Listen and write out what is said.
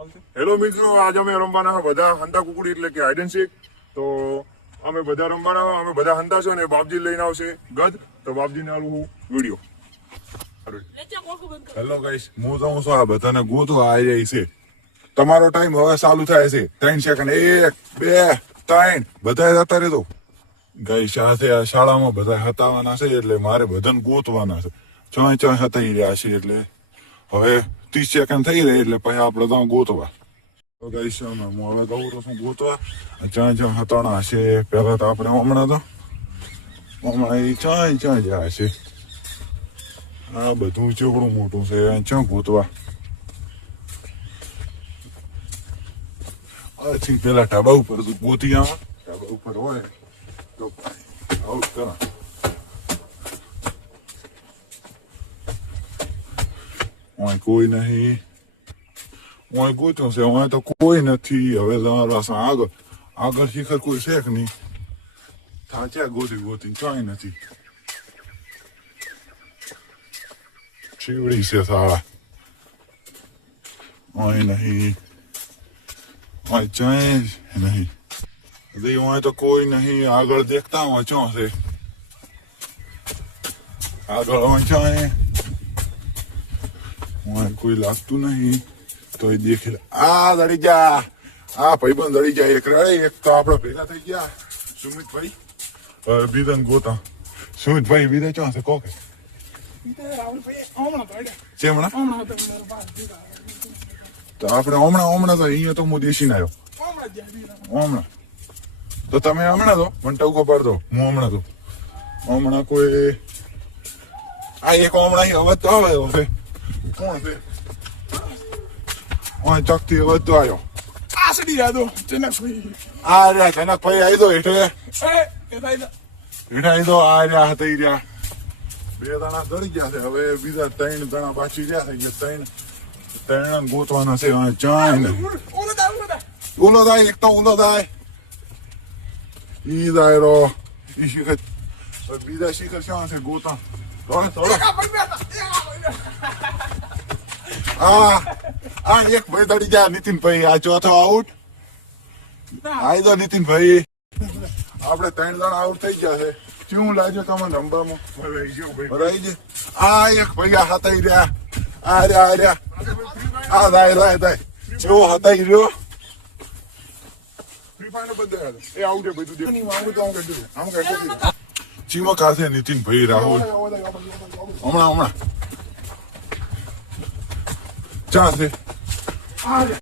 Hello મિત્રો, આજે અમે રમવાના બધા હંતા કુકડી એટલે કે હાઈડ એન્ડ સીક. તો અમે બધા રમવાના, અમે બધા હંતા છો ને બાપજી લઈને આવશે ગજ. તો બાપજીને આલું વિડીયો. હેલો ગાઈસ, હું તો છું આ બધાને ગોતવા આવી છે. તમારો ટાઈમ હવે ચાલુ થાય છે. 3 સેકન્ડ, 1 2 3 બધા જતા રહેતો ગાઈસ. આ શાળામાં બધા હતાવાના છે એટલે મારે બધાને ગોતવાના છે. ચોય હતાઈ રહ્યા છે એટલે હવે 30 સેકન્ડ થઈ રહી એટલે પછી આપણે તો ગોતવા. તો ગાઈસ હું હવે કહું તો શું ગોતવા જ્યાં હતાણા હશે. પેલા તો આપણે હમણાં એ ચાય જ્યાં હશે. આ બધું ચોકડું મોટું છે, ક્યાં ગોતવા. પછી પેલા ઢાબા ઉપર ગોતી આવા. ઢાબા ઉપર હોય તો આઉટ કરા. કોઈ નહીં, ગોત્યું છે તો કોઈ નથી. હવે તમારા પાસે આગળ શિખર કોઈ છે કે નહીં? થાચ્યા ગોતી ક્યાંય નથી. ચીવડી છે સાળા, નહીં ચાય નહીં. તો કોઈ નહીં. આગળ દેખતા હોય ચો છે આગળ ચાય કોઈ લાગતું નહીં. તો એ દેખે આ દડી જા. આ ભાઈબંધ દડી જાય એક રડે. એક તો આપડે ભેગા થઈ ગયા સુમિતભાઈ બીદન ગોતા. સુમિતભાઈ બીદા ચો છે કોકે તો આપણે હમણાં તો અહીંયા તો હું દેશી આવ્યો હમણાં. તો તમે હમણાં તો મને ટવકો પાડતો. હું હમણાં કોઈ આ એક હમણાં અવાજ તો આવે હવે કોણ છે? ચોકથી અવાજ તો આવ્યો. આ સડી રહ્યો જનકભાઈ. આ રહ્યા જનકભાઈ આવી દો હેઠે. આવી દો. આ રહ્યા હતા રહ્યા. 2 દાણા દળી ગયા છે. હવે બીજા 3 દાણા પાછી રહ્યા થઈ ગયા. 3 ગોતવાના છે. ચાય ને ઉલો થાય. એક તો ઉલો થાય. ઈ દાયરો ઈ શિખર. બીજા શિખર શું છે ગોતા. આ એક ભાઈ દડી ગયા નીતિનભાઈ. આ ચોથો આઉટ. આઈ દો નીતિનભાઈ. આપણે 3 જણા આઉટ થઈ ગયા છે. શું લાગ્યો તમને રમવામાં? આ એક ભાઈ આ હતાઈ રહ્યા. આ રહ્યા આ દાય જો હતાઈ રહ્યો. ચીમો ખાશે નીતિનભાઈ રાહુલ. હમણાં ચા છે.